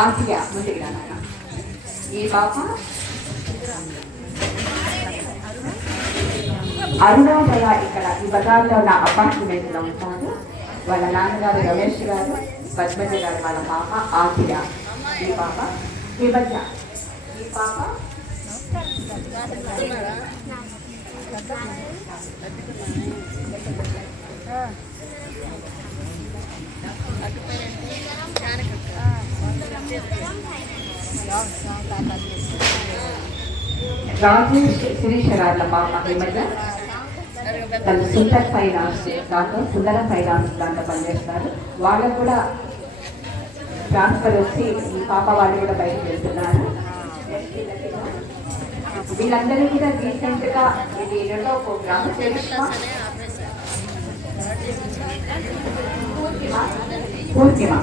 Asia ముందుకు రానన్న ఈ పాప అరుణోదయ ఇక్కడ ఈ బజార్లో ఉన్న అపార్ట్మెంట్లో ఉంటారు. వాళ్ళ నాన్నగారు రమేష్ గారు, పద్మజ గారు వాళ్ళ పాప ఆసియా. ఈ పాప విభజ. ఈ పాప రాజేష్ శిరీష గారుల పాప హిమజ. తను సుందర ఫైనాన్స్ దాంట్లో సుందర ఫైనాన్స్ దాంట్లో పనిచేస్తారు. వాళ్ళకు కూడా ట్రాన్స్ఫర్ వచ్చి ఈ పాప వాళ్ళు కూడా బయటకు వెళ్తున్నారు. వీళ్ళందరినీ కూడా రీసెంట్గా ఇది రెండో ప్రోగ్రామ్ పూర్ణిమ